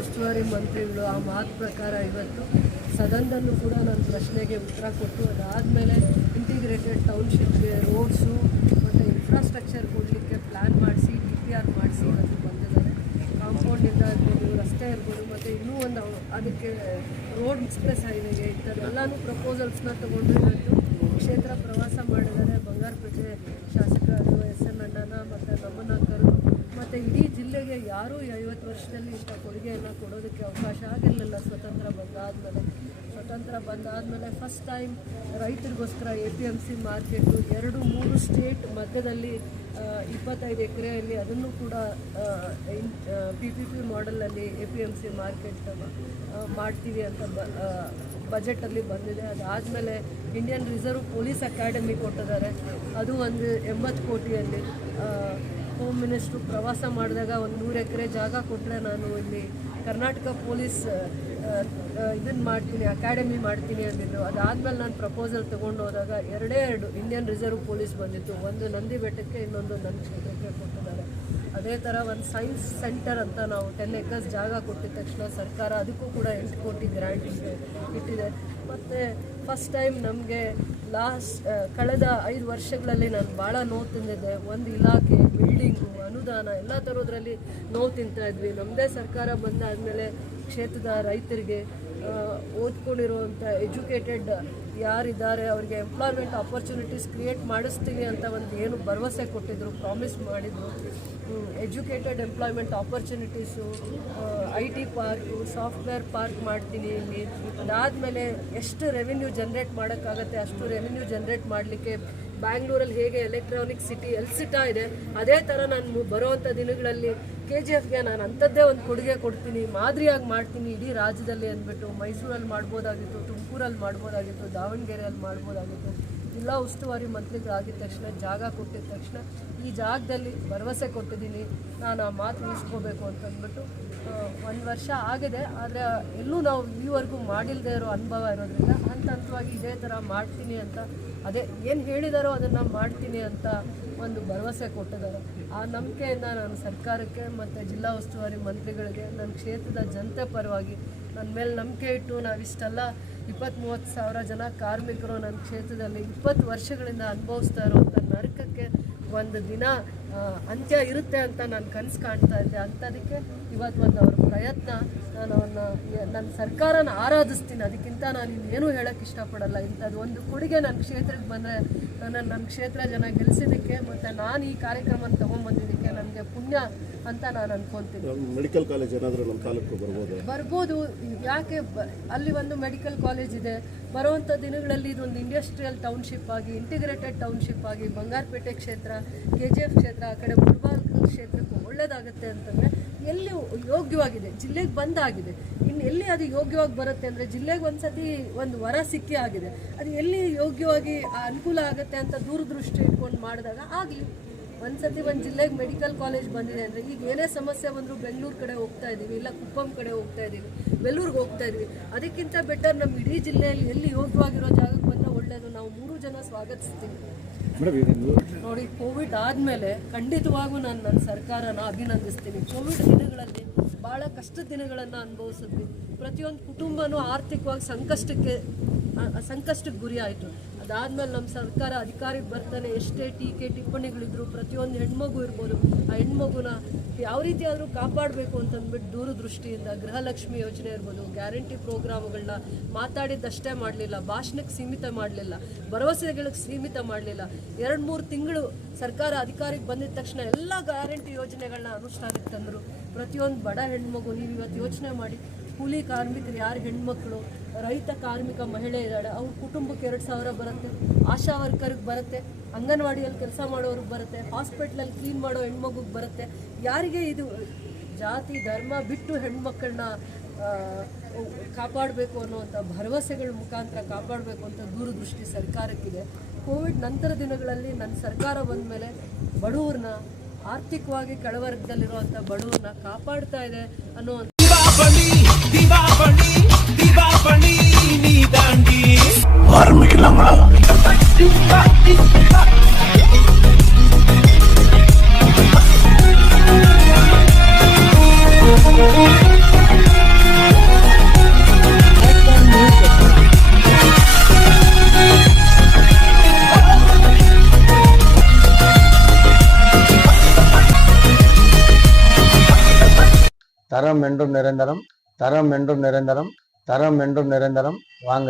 ಉಸ್ತುವಾರಿ ಮಂತ್ರಿಗಳು ಆ ಮಾತು ಪ್ರಕಾರ ಇವತ್ತು ಸದನದಲ್ಲೂ ಕೂಡ ನನ್ನ ಪ್ರಶ್ನೆಗೆ ಉತ್ತರ ಕೊಟ್ಟು ಅದಾದಮೇಲೆ ಇಂಟಿಗ್ರೇಟೆಡ್ ಟೌನ್ಶಿಪ್ಗೆ ರೋಡ್ಸು ಮತ್ತು ಇನ್ಫ್ರಾಸ್ಟ್ರಕ್ಚರ್ ಕೊಡಲಿಕ್ಕೆ ಪ್ಲ್ಯಾನ್ ಮಾಡಿಸಿ DPR ಮಾಡಿಸಿ ಇವತ್ತು ಬಂದಿದ್ದಾರೆ. ಕಾಂಪೌಂಡಿಂದ ಇರ್ಬೋದು, ರಸ್ತೆ ಇರ್ಬೋದು, ಮತ್ತು ಇನ್ನೂ ಒಂದು ಅದಕ್ಕೆ ರೋಡ್ ಎಕ್ಸ್ಪ್ರೆಸ್ ಹೈವೇಗೆ ಇಂಥದ್ದೆಲ್ಲನೂ ಪ್ರಪೋಸಲ್ಸ್ನ ತೊಗೊಂಡು ಇವತ್ತು ಕ್ಷೇತ್ರ ಪ್ರವಾಸ ಮಾಡಿದ್ದಾರೆ. ಬಂಗಾರಪೇಟೆ ಶಾಸಕರಾದ SN ಅಣ್ಣನ ಮತ್ತು ನಮ್ಮನ್ನ ಕರೆದು ಮತ್ತು ಇಡೀ ಜಿಲ್ಲೆಗೆ ಯಾರೂ 50 ವರ್ಷದಲ್ಲಿ ಇಂಥ ಕೊಡುಗೆಯನ್ನು ಕೊಡೋದಕ್ಕೆ ಅವಕಾಶ ಆಗಿರಲಿಲ್ಲ. ಸ್ವತಂತ್ರ ಬಂದಾದಮೇಲೆ ಫಸ್ಟ್ ಟೈಮ್ ರೈತರಿಗೋಸ್ಕರ APMC ಮಾರ್ಕೆಟು 2-3 ಸ್ಟೇಟ್ ಮಧ್ಯದಲ್ಲಿ 25 ಎಕರೆಯಲ್ಲಿ ಅದನ್ನು ಕೂಡ PPP ಮಾಡೆಲಲ್ಲಿ APMC ಮಾರ್ಕೆಟ್ ಮಾಡ್ತೀವಿ ಅಂತ ಬಜೆಟಲ್ಲಿ ಬಂದಿದೆ. ಅದಾದಮೇಲೆ ಇಂಡಿಯನ್ ರಿಸರ್ವ್ ಪೊಲೀಸ್ ಅಕಾಡೆಮಿ ಕೊಟ್ಟಿದ್ದಾರೆ, ಅದು ಒಂದು 80 ಕೋಟಿಯಲ್ಲಿ. ಹೋಮ್ ಮಿನಿಸ್ಟ್ರು ಪ್ರವಾಸ ಮಾಡಿದಾಗ ಒಂದು 100 ಎಕರೆ ಜಾಗ ಕೊಟ್ಟರೆ ನಾನು ಇಲ್ಲಿ ಕರ್ನಾಟಕ ಪೊಲೀಸ್ ಇದನ್ನು ಮಾಡ್ತೀನಿ, ಅಕಾಡೆಮಿ ಮಾಡ್ತೀನಿ ಅಂದಿದ್ದು. ಅದಾದಮೇಲೆ ನಾನು ಪ್ರಪೋಸಲ್ ತೊಗೊಂಡು ಹೋದಾಗ 2 ಇಂಡಿಯನ್ ರಿಸರ್ವ್ ಪೊಲೀಸ್ ಬಂದಿತ್ತು, ಒಂದು ನಂದಿ ಬೆಟ್ಟಕ್ಕೆ, ಇನ್ನೊಂದು ನನ್ನ ಕ್ಷೇತ್ರಕ್ಕೆ ಕೊಟ್ಟಿದ್ದಾರೆ. ಅದೇ ಥರ ಒಂದು ಸೈನ್ಸ್ ಸೆಂಟರ್ ಅಂತ ನಾವು 10 ಎಕರ್ಸ್ ಜಾಗ ಕೊಟ್ಟಿದ ತಕ್ಷಣ ಸರ್ಕಾರ ಅದಕ್ಕೂ ಕೂಡ 8 ಕೋಟಿ ಗ್ರ್ಯಾಂಟ್ ಇಟ್ಟಿದೆ. ಮತ್ತು ಫಸ್ಟ್ ಟೈಮ್ ನಮಗೆ ಕಳೆದ 5 ವರ್ಷಗಳಲ್ಲಿ ನಾನು ಭಾಳ ನೋವು ತಿಂದಿದ್ದೆ. ಒಂದು ಇಲಾಖೆ, ಬಿಲ್ಡಿಂಗು, ಅನುದಾನ ಎಲ್ಲ ಥರೋದ್ರಲ್ಲಿ ನೋವು ತಿಂತಾಯಿದ್ವಿ. ನಮ್ಮದೇ ಸರ್ಕಾರ ಬಂದಾದಮೇಲೆ ಕ್ಷೇತ್ರದ ರೈತರಿಗೆ ಓದ್ಕೊಂಡಿರುವಂಥ ಎಜುಕೇಟೆಡ್ ಯಾರಿದ್ದಾರೆ ಅವ್ರಿಗೆ ಎಂಪ್ಲಾಯ್ಮೆಂಟ್ ಆಪರ್ಚುನಿಟೀಸ್ ಕ್ರಿಯೇಟ್ ಮಾಡಿಸ್ತೀನಿ ಅಂತ ಒಂದು ಏನು ಭರವಸೆ ಕೊಟ್ಟಿದ್ದರು, ಪ್ರಾಮಿಸ್ ಮಾಡಿದರು. Educated employment opportunities, IT park, software park ಮಾಡ್ತೀನಿ ಇಲ್ಲಿ. ಅದಾದಮೇಲೆ ಎಷ್ಟು ರೆವಿನ್ಯೂ ಜನ್ರೇಟ್ ಮಾಡೋಕ್ಕಾಗತ್ತೆ ಅಷ್ಟು ರೆವಿನ್ಯೂ ಜನ್ರೇಟ್ ಮಾಡಲಿಕ್ಕೆ ಬ್ಯಾಂಗ್ಳೂರಲ್ಲಿ ಹೇಗೆ ಎಲೆಕ್ಟ್ರಾನಿಕ್ ಸಿಟಿ ಎಲ್ಸಿಟಾ ಇದೆ, ಅದೇ ಥರ ನಾನು ಬರೋವಂಥ ದಿನಗಳಲ್ಲಿ KGFಗೆ ನಾನು ಅಂಥದ್ದೇ ಒಂದು ಕೊಡುಗೆ ಕೊಡ್ತೀನಿ, ಮಾದರಿಯಾಗಿ ಮಾಡ್ತೀನಿ ಇಡೀ ರಾಜ್ಯದಲ್ಲಿ ಅಂದ್ಬಿಟ್ಟು ಮೈಸೂರಲ್ಲಿ ಮಾಡ್ಬೋದಾಗಿತ್ತು, ತುಮಕೂರಲ್ಲಿ ಮಾಡ್ಬೋದಾಗಿತ್ತು, ದಾವಣಗೆರೆಯಲ್ಲಿ ಮಾಡ್ಬೋದಾಗಿತ್ತು. ಜಿಲ್ಲಾ ಉಸ್ತುವಾರಿ ಮಂತ್ರಿಗಳಾಗಿದ್ದ ತಕ್ಷಣ, ಜಾಗ ಕೊಟ್ಟಿದ ತಕ್ಷಣ ಈ ಜಾಗದಲ್ಲಿ ಭರವಸೆ ಕೊಟ್ಟಿದ್ದೀನಿ, ನಾನು ಆ ಮಾತು ಉಳಿಸ್ಕೋಬೇಕು ಅಂತಂದ್ಬಿಟ್ಟು 1 ವರ್ಷ ಆಗಿದೆ. ಆದರೆ ಎಲ್ಲೂ ನಾವು ಈವರೆಗೂ ಮಾಡಿಲ್ಲದೆ ಇರೋ ಅನುಭವ ಇರೋದ್ರಿಂದ ಹಂತವಾಗಿ ಇದೇ ಥರ ಮಾಡ್ತೀನಿ ಅಂತ, ಅದೇ ಏನು ಹೇಳಿದಾರೋ ಅದನ್ನು ಮಾಡ್ತೀನಿ ಅಂತ ಒಂದು ಭರವಸೆ ಕೊಟ್ಟಿದ್ದಾರೆ. ಆ ನಂಬಿಕೆಯಿಂದ ನಾನು ಸರ್ಕಾರಕ್ಕೆ ಮತ್ತು ಜಿಲ್ಲಾ ಉಸ್ತುವಾರಿ ಮಂತ್ರಿಗಳಿಗೆ, ನನ್ನ ಕ್ಷೇತ್ರದ ಜನತೆ ಪರವಾಗಿ ನನ್ನ ಮೇಲೆ ನಂಬಿಕೆ ಇಟ್ಟು ನಾವಿಷ್ಟೆಲ್ಲ 20-30 ಸಾವಿರ ಜನ ಕಾರ್ಮಿಕರು ನನ್ನ ಕ್ಷೇತ್ರದಲ್ಲಿ 20 ವರ್ಷಗಳಿಂದ ಅನುಭವಿಸ್ತಾ ಇರೋವಂಥ ನರಕಕ್ಕೆ ಒಂದು ದಿನ ಅಂತ್ಯ ಇರುತ್ತೆ ಅಂತ ನಾನು ಕನಸು ಕಾಣ್ತಾ ಇದ್ದೆ. ಅಂಥದಕ್ಕೆ ಇವತ್ತು ಒಂದು ಅವ್ರ ಪ್ರಯತ್ನ, ನಾನು ನನ್ನ ಸರ್ಕಾರನ ಆರಾಧಿಸ್ತೀನಿ. ಅದಕ್ಕಿಂತ ನಾನು ಇನ್ನೇನು ಹೇಳೋಕ್ಕೆ ಇಷ್ಟಪಡಲ್ಲ. ಇಂಥದ್ದು ಒಂದು ಕೊಡುಗೆ ನನ್ನ ಕ್ಷೇತ್ರಕ್ಕೆ ಬಂದರೆ ನನ್ನ ಕ್ಷೇತ್ರ ಜನ ಗೆಲ್ಲಿಸಿದ್ದಕ್ಕೆ ಮತ್ತು ನಾನು ಈ ಕಾರ್ಯಕ್ರಮ ತೊಗೊಂಡ್ಬಂದಿದ್ದಕ್ಕೆ ನನಗೆ ಪುಣ್ಯ ಅಂತ ನಾನು ಅನ್ಕೊತೀನಿ. ಮೆಡಿಕಲ್ ಕಾಲೇಜ್ ಏನಾದರೂ ನಮ್ಮ ತಾಲೂಕು ಬರ್ಬೋದು. ಯಾಕೆ ಅಲ್ಲಿ ಒಂದು ಮೆಡಿಕಲ್ ಕಾಲೇಜ್ ಇದೆ. ಬರುವಂಥ ದಿನಗಳಲ್ಲಿ ಇದೊಂದು ಇಂಡಸ್ಟ್ರಿಯಲ್ ಟೌನ್ಶಿಪ್ ಆಗಿ, ಇಂಟಿಗ್ರೇಟೆಡ್ ಟೌನ್ಶಿಪ್ ಆಗಿ ಬಂಗಾರಪೇಟೆ ಕ್ಷೇತ್ರ, KGF ಕ್ಷೇತ್ರ, ಆ ಕಡೆ ಮುಳಬಾಗಿಲು ಕ್ಷೇತ್ರಕ್ಕೂ ಒಳ್ಳೆಯದಾಗುತ್ತೆ ಅಂತಂದರೆ ಎಲ್ಲಿ ಯೋಗ್ಯವಾಗಿದೆ ಜಿಲ್ಲೆಗೆ ಬಂದಾಗಿದೆ. ಇನ್ನು ಎಲ್ಲಿ ಅದು ಯೋಗ್ಯವಾಗಿ ಬರುತ್ತೆ ಅಂದರೆ ಜಿಲ್ಲೆಗೆ ಒಂದು ವರ ಸಿಕ್ಕಿ ಆಗಿದೆ, ಅದು ಎಲ್ಲಿ ಯೋಗ್ಯವಾಗಿ ಅನುಕೂಲ ಆಗುತ್ತೆ ಅಂತ ದೂರದೃಷ್ಟಿ ಇಟ್ಕೊಂಡು ಮಾಡಿದಾಗ ಆಗಲಿ. ಒಂದು ಜಿಲ್ಲೆಗೆ ಮೆಡಿಕಲ್ ಕಾಲೇಜ್ ಬಂದಿದೆ ಅಂದರೆ ಈಗ ಏನೇ ಸಮಸ್ಯೆ ಬಂದರೂ ಬೆಂಗಳೂರು ಕಡೆ ಹೋಗ್ತಾ ಇದ್ದೀವಿ, ಇಲ್ಲ ಕುಪ್ಪಂ ಕಡೆ ಹೋಗ್ತಾ ಇದ್ದೀವಿ, ಬೆಳ್ಳೂರಿಗೆ ಹೋಗ್ತಾ ಇದ್ದೀವಿ. ಅದಕ್ಕಿಂತ ಬೆಟರ್ ನಮ್ಮ ಇಡೀ ಜಿಲ್ಲೆಯಲ್ಲಿ ಎಲ್ಲಿ ಯೋಗ್ಯವಾಗಿರೋ ಜಾಗಕ್ಕೆ ಬಂದರೆ ಒಳ್ಳೆಯದು. ನಾವು 3 ಜನ ಸ್ವಾಗತಿಸ್ತೀವಿ. ನೋಡಿ, ಕೋವಿಡ್ ಆದಮೇಲೆ ಖಂಡಿತವಾಗೂ ನಾನು ನನ್ನ ಸರ್ಕಾರನ ಅಭಿನಂದಿಸ್ತೀನಿ. ಕೋವಿಡ್ ದಿನಗಳಲ್ಲಿ ಭಾಳ ಕಷ್ಟದ ದಿನಗಳನ್ನು ಅನುಭವಿಸಿದ್ವಿ. ಪ್ರತಿಯೊಂದು ಕುಟುಂಬನೂ ಆರ್ಥಿಕವಾಗಿ ಸಂಕಷ್ಟಕ್ಕೆ ಗುರಿ ಆಯಿತು. ಅದಾದಮೇಲೆ ನಮ್ಮ ಸರ್ಕಾರ ಅಧಿಕಾರಿಗೆ ಬರ್ತಾನೆ ಎಷ್ಟೇ ಟೀಕೆ ಟಿಪ್ಪಣಿಗಳಿದ್ರು, ಪ್ರತಿಯೊಂದು ಹೆಣ್ಮಗು ಇರ್ಬೋದು, ಆ ಹೆಣ್ಮಗುನ ಯಾವ ರೀತಿ ಆದರೂ ಕಾಪಾಡಬೇಕು ಅಂತಂದ್ಬಿಟ್ಟು ದೂರದೃಷ್ಟಿಯಿಂದ ಗೃಹಲಕ್ಷ್ಮಿ ಯೋಜನೆ ಇರ್ಬೋದು, ಗ್ಯಾರಂಟಿ ಪ್ರೋಗ್ರಾಮ್ಗಳನ್ನ ಮಾತಾಡಿದ್ದಷ್ಟೇ ಮಾಡಲಿಲ್ಲ, ಭಾಷಣಕ್ಕೆ ಸೀಮಿತ ಮಾಡಲಿಲ್ಲ, ಭರವಸೆಗಳಿಗೆ ಸೀಮಿತ ಮಾಡಲಿಲ್ಲ. 2-3 ತಿಂಗಳು ಸರ್ಕಾರ ಅಧಿಕಾರಿಗೆ ಬಂದಿದ ತಕ್ಷಣ ಎಲ್ಲ ಗ್ಯಾರಂಟಿ ಯೋಜನೆಗಳನ್ನ ಅನುಷ್ಠಾನಕ್ಕೆ ತಂದರು. ಪ್ರತಿಯೊಂದು ಬಡ ಹೆಣ್ಮಗು, ನೀವು ಇವತ್ತು ಯೋಚನೆ ಮಾಡಿ, ಕೂಲಿ ಕಾರ್ಮಿಕರು ಯಾರು ಹೆಣ್ಮಕ್ಳು, ರೈತ ಕಾರ್ಮಿಕ ಮಹಿಳೆ ಇದ್ದಾಳೆ, ಅವ್ರ ಕುಟುಂಬಕ್ಕೆ 2,000 ಬರುತ್ತೆ, ಆಶಾ ವರ್ಕರ್ಗೆ ಬರುತ್ತೆ, ಅಂಗನವಾಡಿಯಲ್ಲಿ ಕೆಲಸ ಮಾಡೋರಿಗೆ ಬರುತ್ತೆ, ಹಾಸ್ಪಿಟ್ಲಲ್ಲಿ ಕ್ಲೀನ್ ಮಾಡೋ ಹೆಣ್ಮಗುಗೆ ಬರುತ್ತೆ. ಯಾರಿಗೆ ಇದು ಜಾತಿ ಧರ್ಮ ಬಿಟ್ಟು ಹೆಣ್ಮಕ್ಕಳನ್ನ ಕಾಪಾಡಬೇಕು ಅನ್ನೋವಂಥ ಭರವಸೆಗಳ ಮುಖಾಂತರ ಕಾಪಾಡಬೇಕು ಅಂತ ದೂರದೃಷ್ಟಿ ಸರ್ಕಾರಕ್ಕಿದೆ. ಕೋವಿಡ್ ನಂತರ ದಿನಗಳಲ್ಲಿ ನನ್ನ ಸರ್ಕಾರ ಬಂದ ಮೇಲೆ ಬಡವ್ರನ್ನ, ಆರ್ಥಿಕವಾಗಿ ಕೆಳವರ್ಗದಲ್ಲಿರುವಂಥ ಬಡವ್ರನ್ನ ಕಾಪಾಡ್ತಾ ಇದೆ ಅನ್ನೋ ஆரம்பிக்கலாங்களா? தரம் என்றும் நிரந்தரம், தரம் என்றும் நிரந்தரம், தரம் என்றும் நிரந்தரம். வாங்க.